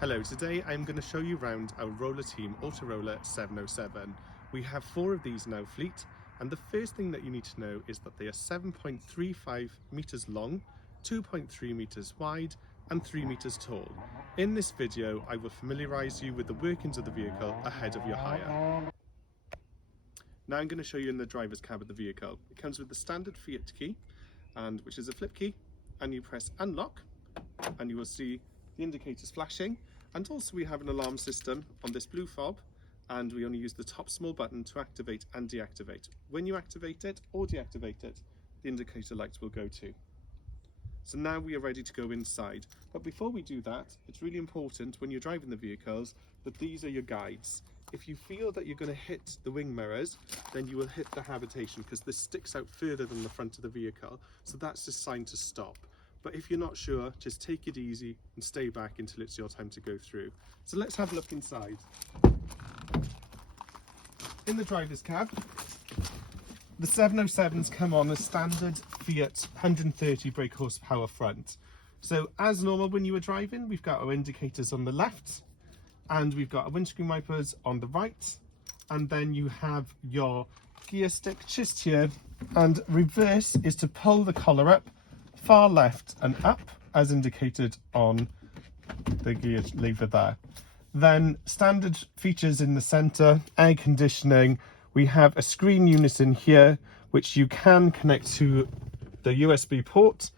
Hello, today I'm going to show you around our roller team Autoroller 707. We have 4 of these in our fleet, and the first thing that you need to know is that they are 7.35 meters long, 2.3 meters wide and 3 meters tall. In this video I will familiarize you with the workings of the vehicle ahead of your hire. Now I'm going to show you in the driver's cab of the vehicle. It comes with the standard Fiat key, which is a flip key, and you press unlock and you will see the indicators flashing, and also we have an alarm system on this blue fob, and we only use the top small button to activate and deactivate. When you activate it or deactivate it, the indicator lights will go to. So now we are ready to go inside, but before we do that, it's really important when you're driving the vehicles that these are your guides. If you feel that you're going to hit the wing mirrors, then you will hit the habitation, because this sticks out further than the front of the vehicle, so that's a sign to stop. But if you're not sure, just take it easy and stay back until it's your time to go through. So let's have a look inside. In the driver's cab, the 707s come on a standard Fiat 130 brake horsepower front. So as normal when you were driving, we've got our indicators on the left, and we've got our windscreen wipers on the right, and then you have your gear stick just here, and reverse is to pull the collar up, far left and up as indicated on the gear lever there. Then standard features in the center, air conditioning. We have a screen unit in here which you can connect to the USB port,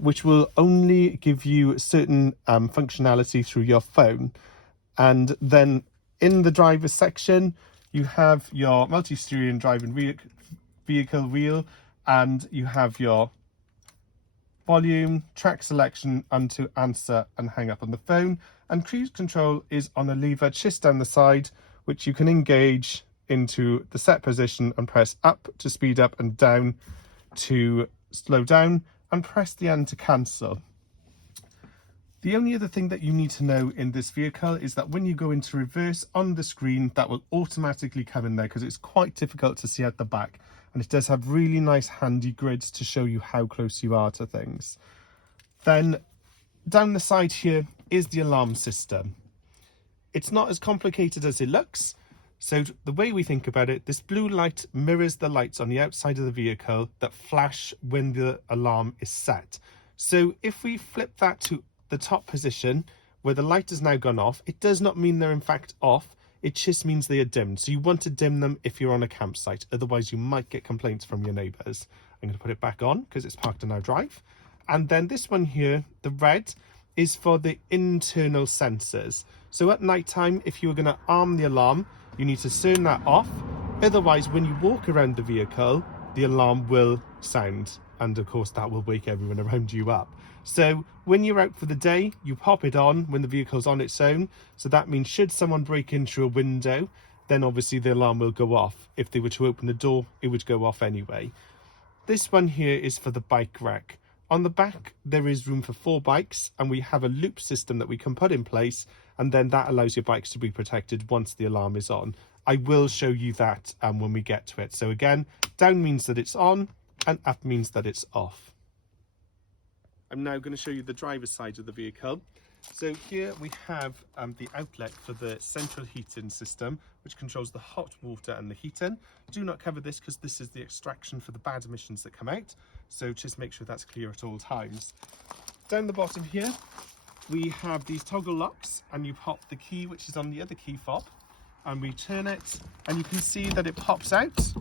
which will only give you certain functionality through your phone. And then in the driver's section you have your multi-steering driving vehicle wheel, and you have your volume, track selection, and to answer and hang up on the phone, and cruise control is on a lever just down the side, which you can engage into the set position and press up to speed up and down to slow down, and press the N to cancel. The only other thing that you need to know in this vehicle is that when you go into reverse on the screen, that will automatically come in there, because it's quite difficult to see at the back. And it does have really nice handy grids to show you how close you are to things. Then down the side here is the alarm system. It's not as complicated as it looks. So the way we think about it, this blue light mirrors the lights on the outside of the vehicle that flash when the alarm is set. So if we flip that to the top position where the light has now gone off, it does not mean they're in fact off. It just means they are dimmed. So you want to dim them if you're on a campsite. Otherwise you might get complaints from your neighbours. I'm going to put it back on because it's parked on our drive. And then this one here, the red, is for the internal sensors. So at night time, if you're going to arm the alarm, you need to turn that off. Otherwise, when you walk around the vehicle, the alarm will sound. And of course that will wake everyone around you up. So when you're out for the day, you pop it on when the vehicle's on its own. So that means should someone break in through a window, then obviously the alarm will go off. If they were to open the door, it would go off anyway. This one here is for the bike rack. On the back, there is room for 4 bikes, and we have a loop system that we can put in place, and then that allows your bikes to be protected once the alarm is on. I will show you that when we get to it. So again, down means that it's on, and up means that it's off. I'm now going to show you the driver's side of the vehicle. So here we have the outlet for the central heating system, which controls the hot water and the heating. Do not cover this because this is the extraction for the bad emissions that come out. So just make sure that's clear at all times. Down the bottom here, we have these toggle locks, and you pop the key, which is on the other key fob, and we turn it, and you can see that it pops out.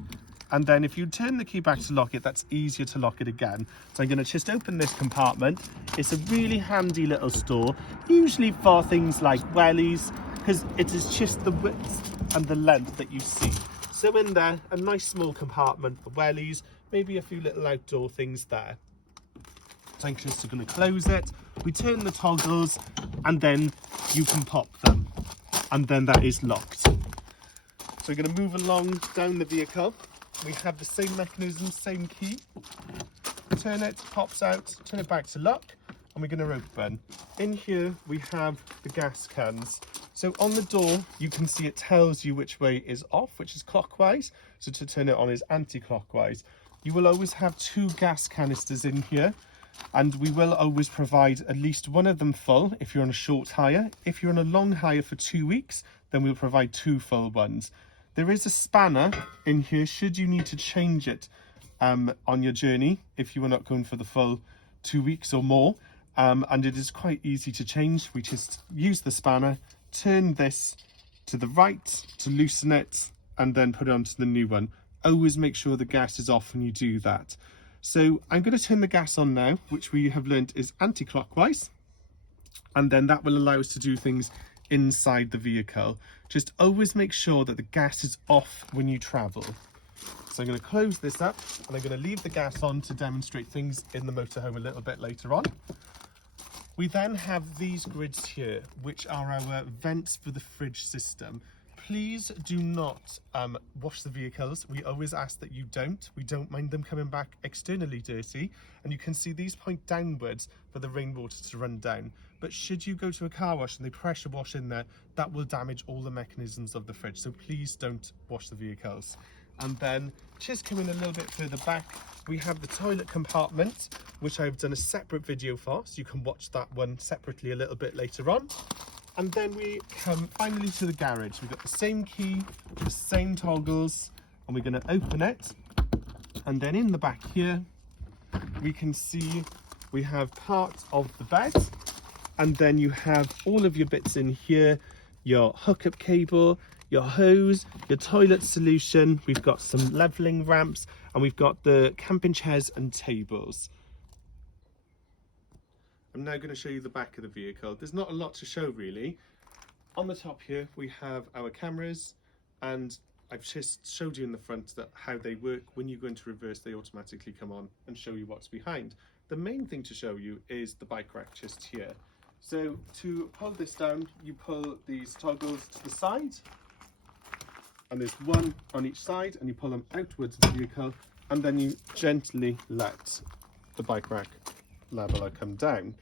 And then if you turn the key back to lock it, that's easier to lock it again. So I'm going to just open this compartment. It's a really handy little store, usually for things like wellies, because it is just the width and the length that you see. So in there, a nice small compartment for wellies, maybe a few little outdoor things there. So I'm just going to close it. We turn the toggles, and then you can pop them. And then that is locked. So we're going to move along down the vehicle. We have the same mechanism, same key. Turn it, pops out, turn it back to lock, and we're going to open. In here we have the gas cans. So on the door you can see it tells you which way is off, which is clockwise. So to turn it on is anti-clockwise. You will always have 2 gas canisters in here. And we will always provide at least one of them full if you're on a short hire. If you're on a long hire for 2 weeks, then we'll provide 2 full ones. There is a spanner in here should you need to change it on your journey if you are not going for the full 2 weeks or more. And it is quite easy to change. We just use the spanner, turn this to the right to loosen it, and then put it onto the new one. Always make sure the gas is off when you do that. So I'm going to turn the gas on now, which we have learnt is anti-clockwise, and then that will allow us to do things inside the vehicle. Just always make sure that the gas is off when you travel. So I'm going to close this up, and I'm going to leave the gas on to demonstrate things in the motorhome a little bit later on. We then have these grids here, which are our vents for the fridge system. Please do not wash the vehicles. We always ask that you don't. We don't mind them coming back externally dirty. And you can see these point downwards for the rainwater to run down. But should you go to a car wash and they pressure wash in there, that will damage all the mechanisms of the fridge. So please don't wash the vehicles. And then just coming a little bit further back, we have the toilet compartment, which I've done a separate video for, so you can watch that one separately a little bit later on. And then we come finally to the garage. We've got the same key, the same toggles, and we're going to open it. And then in the back here, we can see we have part of the bed, and then you have all of your bits in here, your hookup cable, your hose, your toilet solution. We've got some leveling ramps, and we've got the camping chairs and tables. I'm now going to show you the back of the vehicle. There's not a lot to show really. On the top here we have our cameras, and I've just showed you in the front that how they work. When you go into reverse, they automatically come on and show you what's behind. The main thing to show you is the bike rack just here. So to pull this down, you pull these toggles to the side, and there's one on each side, and you pull them outwards of the vehicle, and then you gently let the bike rack leveler come down.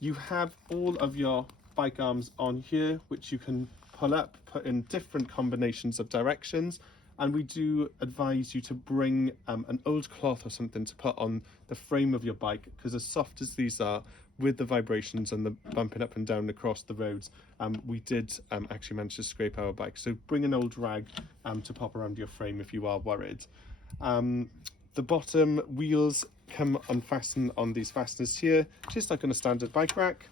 You have all of your bike arms on here, which you can pull up, put in different combinations of directions, and we do advise you to bring an old cloth or something to put on the frame of your bike, because as soft as these are, with the vibrations and the bumping up and down across the roads, we did actually manage to scrape our bike. So bring an old rag to pop around your frame if you are worried. The bottom wheels come unfastened on these fasteners here, just like on a standard bike rack.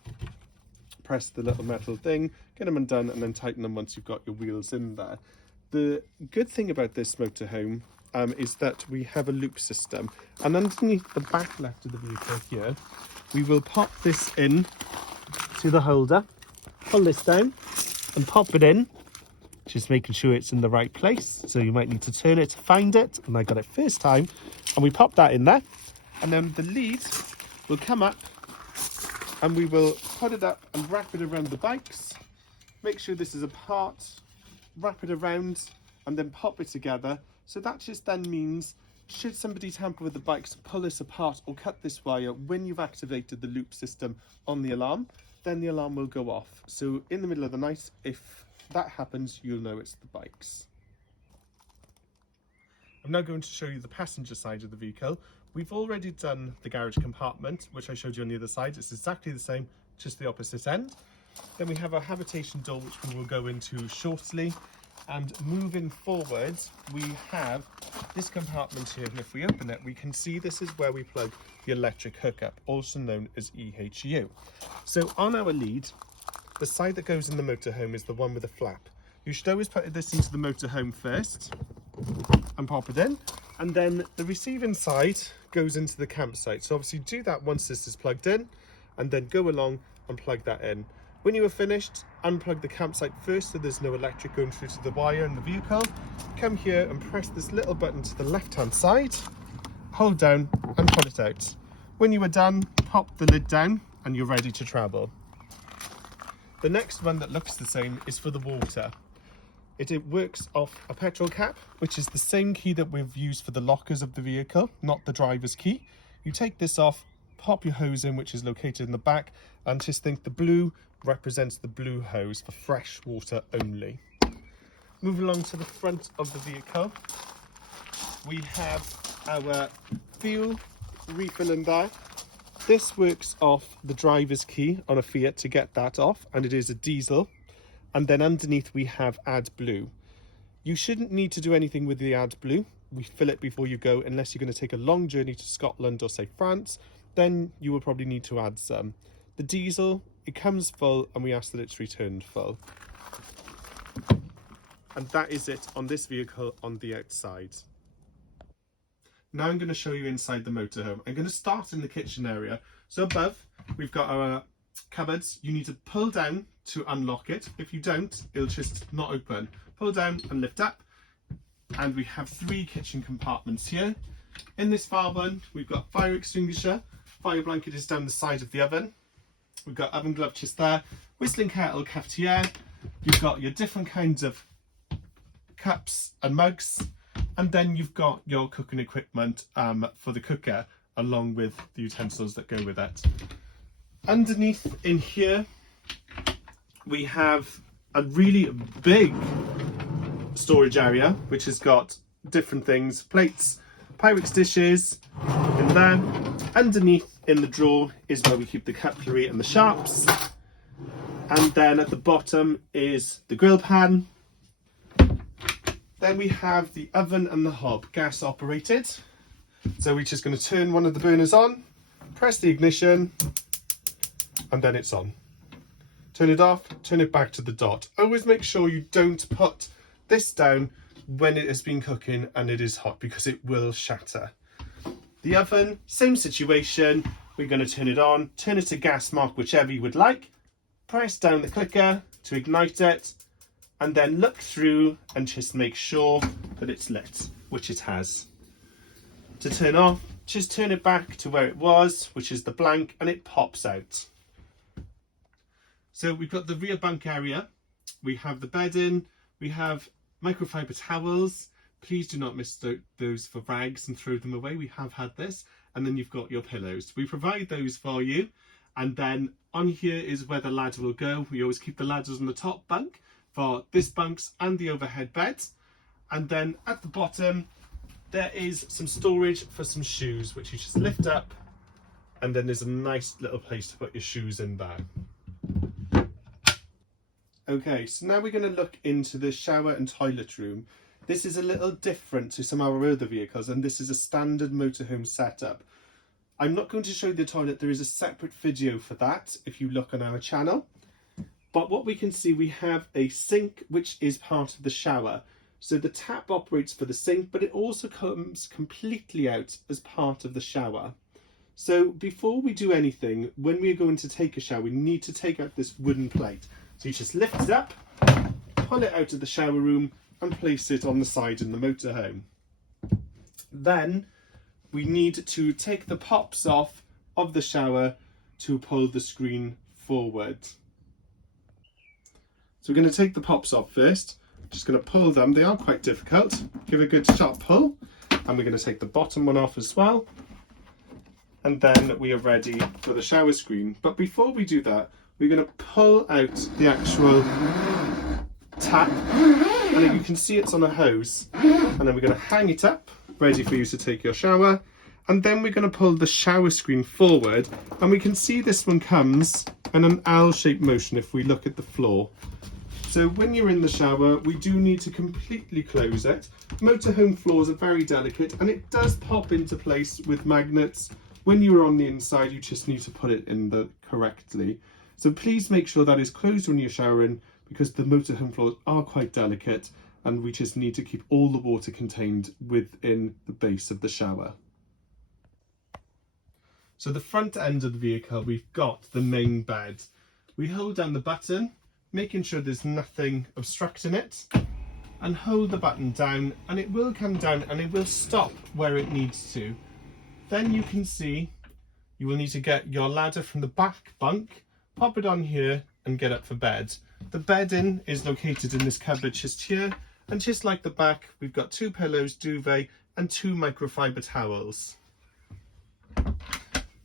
Press the little metal thing, get them undone, and then tighten them once you've got your wheels in there. The good thing about this motorhome is that we have a loop system, and underneath the back left of the vehicle here, we will pop this in to the holder, pull this down and pop it in, just making sure it's in the right place. So you might need to turn it to find it, and I got it first time, and we pop that in there, and then the lead will come up, and we will put it up and wrap it around the bikes. Make sure this is apart, wrap it around, and then pop it together. So that just then means, should somebody tamper with the bikes, pull this apart or cut this wire, when you've activated the loop system on the alarm, then the alarm will go off. So in the middle of the night, if that happens, you'll know it's the bikes. I'm now going to show you the passenger side of the vehicle. We've already done the garage compartment, which I showed you on the other side. It's exactly the same, just the opposite end. Then we have our habitation door, which we will go into shortly. And moving forward, we have this compartment here, and if we open it, we can see this is where we plug the electric hookup, also known as EHU. So on our lead, the side that goes in the motorhome is the one with the flap. You should always put this into the motorhome first and pop it in, and then the receiving side goes into the campsite. So obviously do that once this is plugged in, and then go along and plug that in. When you are finished, unplug the campsite first so there's no electric going through to the wire in the vehicle. Come here and press this little button to the left-hand side, hold down and pull it out. When you are done, pop the lid down and you're ready to travel. The next one that looks the same is for the water. It works off a petrol cap, which is the same key that we've used for the lockers of the vehicle, not the driver's key. You take this off, pop your hose in, which is located in the back, and just think the blue represents the blue hose for fresh water only. Move along to the front of the vehicle. We have our fuel refill in there. This works off the driver's key on a Fiat to get that off, and it is a diesel. And then underneath we have AdBlue. You shouldn't need to do anything with the AdBlue. We fill it before you go, unless you're going to take a long journey to Scotland or say France, then you will probably need to add some. The diesel, it comes full and we ask that it's returned full. And that is it on this vehicle on the outside. Now I'm going to show you inside the motorhome. I'm going to start in the kitchen area. So above, we've got our cupboards. You need to pull down to unlock it. If you don't, it'll just not open. Pull down and lift up. And we have 3 kitchen compartments here. In this far one, we've got fire extinguisher. Fire blanket is down the side of the oven. We've got oven glove just there. Whistling kettle, cafetiere. You've got your different kinds of cups and mugs. And then you've got your cooking equipment for the cooker, along with the utensils that go with it. Underneath in here, we have a really big storage area, which has got different things, plates, Pyrex dishes in there. Underneath in the drawer is where we keep the cutlery and the sharps. And then at the bottom is the grill pan. Then we have the oven and the hob, gas operated. So we're just going to turn one of the burners on, press the ignition, and then it's on. Turn it off, turn it back to the dot. Always make sure you don't put this down when it has been cooking and it is hot, because it will shatter. The oven, same situation. We're going to turn it on, turn it to gas mark, whichever you would like. Press down the clicker to ignite it. And then look through and just make sure that it's lit, which it has. To turn off, just turn it back to where it was, which is the blank, and it pops out. So we've got the rear bunk area. We have the bedding. We have microfiber towels. Please do not mistake those for rags and throw them away. We have had this. And then you've got your pillows. We provide those for you. And then on here is where the ladder will go. We always keep the ladders on the top bunk for this bunks and the overhead beds. And then at the bottom there is some storage for some shoes, which you just lift up, and then there's a nice little place to put your shoes in there. Okay, so now we're going to look into the shower and toilet room. This is a little different to some of our other vehicles, and this is a standard motorhome setup. I'm not going to show you the toilet. There is a separate video for that if you look on our channel. But what we can see, we have a sink, which is part of the shower. So the tap operates for the sink, but it also comes completely out as part of the shower. So before we do anything, when we're going to take a shower, we need to take out this wooden plate. So you just lift it up, pull it out of the shower room, and place it on the side in the motorhome. Then we need to take the pops off of the shower to pull the screen forward. So we're going to take the pops off first. Just going to pull them. They are quite difficult. Give a good sharp pull. And we're going to take the bottom one off as well. And then we are ready for the shower screen. But before we do that, we're going to pull out the actual tap. And you can see it's on a hose. And then we're going to hang it up, ready for you to take your shower. And then we're going to pull the shower screen forward. And we can see this one comes in an L-shaped motion if we look at the floor. So when you're in the shower, we do need to completely close it. Motorhome floors are very delicate, and it does pop into place with magnets. When you're on the inside, you just need to put it in there correctly. So please make sure that is closed when you're showering, because the motorhome floors are quite delicate, and we just need to keep all the water contained within the base of the shower. So the front end of the vehicle, we've got the main bed. We hold down the button, making sure there's nothing obstructing it, and hold the button down, and it will come down and it will stop where it needs to. Then you can see you will need to get your ladder from the back bunk, pop it on here, and get up for bed. The bedding is located in this cupboard just here, and just like the back, we've got 2 pillows, duvet, and 2 microfiber towels.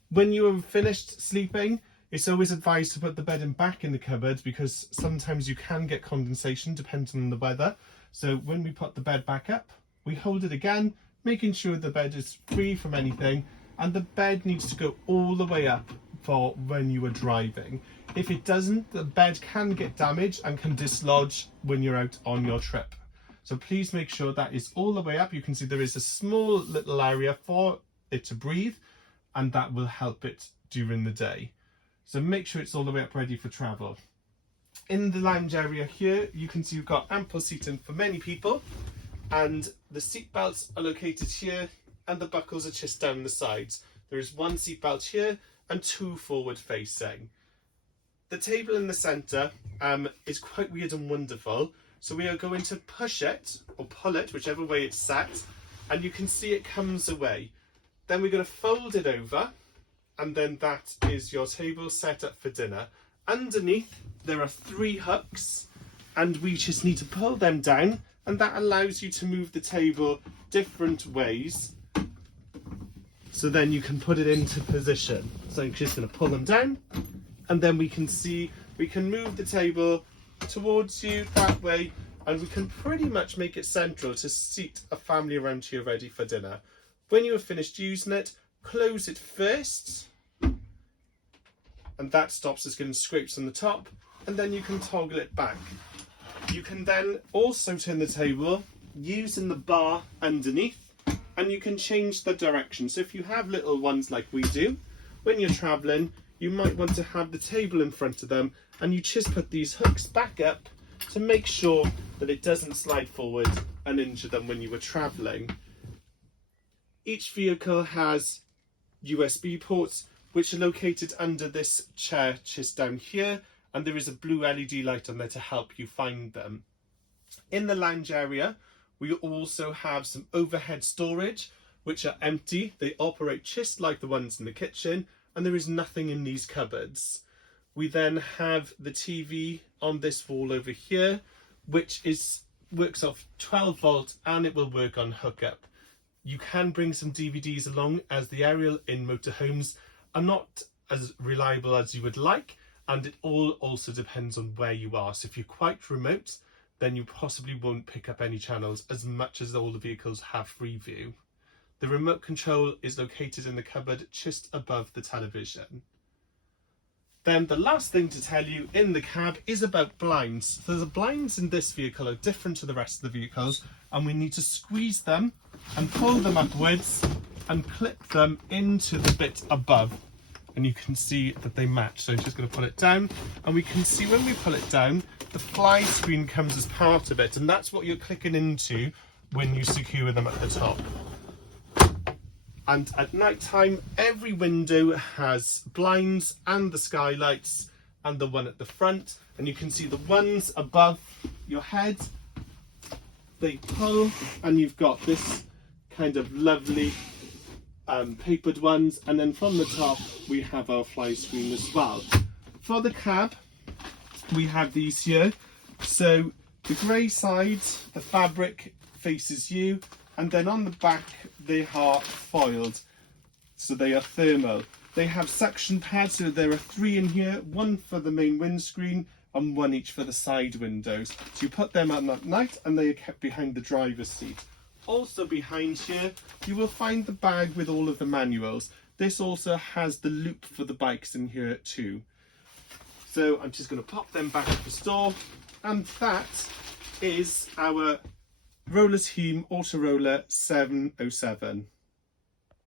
When you have finished sleeping, it's always advised to put the bedding back in the cupboard, because sometimes you can get condensation depending on the weather. So when we put the bed back up, we hold it again, making sure the bed is free from anything, and the bed needs to go all the way up for when you are driving. If it doesn't, the bed can get damaged and can dislodge when you're out on your trip. So please make sure that is all the way up. You can see there is a small little area for it to breathe, and that will help it during the day. So make sure it's all the way up ready for travel. In the lounge area here, you can see you've got ample seating for many people, and the seat belts are located here, and the buckles are just down the sides. There is one seat belt here and two forward facing. The table in the centre is quite weird and wonderful. So we are going to push it or pull it, whichever way it's sat, and you can see it comes away. Then we're going to fold it over, and then that is your table set up for dinner. Underneath there are 3 hooks, and we just need to pull them down, and that allows you to move the table different ways. So then you can put it into position. So I'm just going to pull them down, and then we can see we can move the table towards you that way, and we can pretty much make it central to seat a family around you ready for dinner. When you have finished using it, close it first, and that stops us getting scrapes on the top, and then you can toggle it back. You can then also turn the table using the bar underneath, and you can change the direction. So if you have little ones like we do, when you're traveling, you might want to have the table in front of them, and you just put these hooks back up to make sure that it doesn't slide forward and injure them when you were traveling. Each vehicle has USB ports, which are located under this chair just down here, and there is a blue LED light on there to help you find them. In the lounge area, we also have some overhead storage, which are empty. They operate just like the ones in the kitchen, and there is nothing in these cupboards. We then have the TV on this wall over here, which works off 12 volt, and it will work on hookup. You can bring some DVDs along, as the aerial in motorhomes are not as reliable as you would like, and it all also depends on where you are. So if you're quite remote, then you possibly won't pick up any channels as much as all the vehicles have free view. The remote control is located in the cupboard just above the television. Then the last thing to tell you in the cab is about blinds. So the blinds in this vehicle are different to the rest of the vehicles, and we need to squeeze them and pull them upwards and clip them into the bit above. And you can see that they match. So I'm just going to pull it down, and we can see when we pull it down, the fly screen comes as part of it, and that's what you're clicking into when you secure them at the top. And at night time, every window has blinds and the skylights and the one at the front. And you can see the ones above your head, they pull, and you've got this kind of lovely papered ones. And then from the top, we have our fly screen as well. For the cab, we have these here. So the grey side, the fabric faces you, and then on the back they are foiled, so they are thermal. They have suction pads, so there are 3 in here, 1 for the main windscreen and 1 each for the side windows. So you put them on at night, and they are kept behind the driver's seat. Also behind here, you will find the bag with all of the manuals. This also has the loop for the bikes in here too. So I'm just going to pop them back at the store, and that is our Roller Team Auto Roller 707.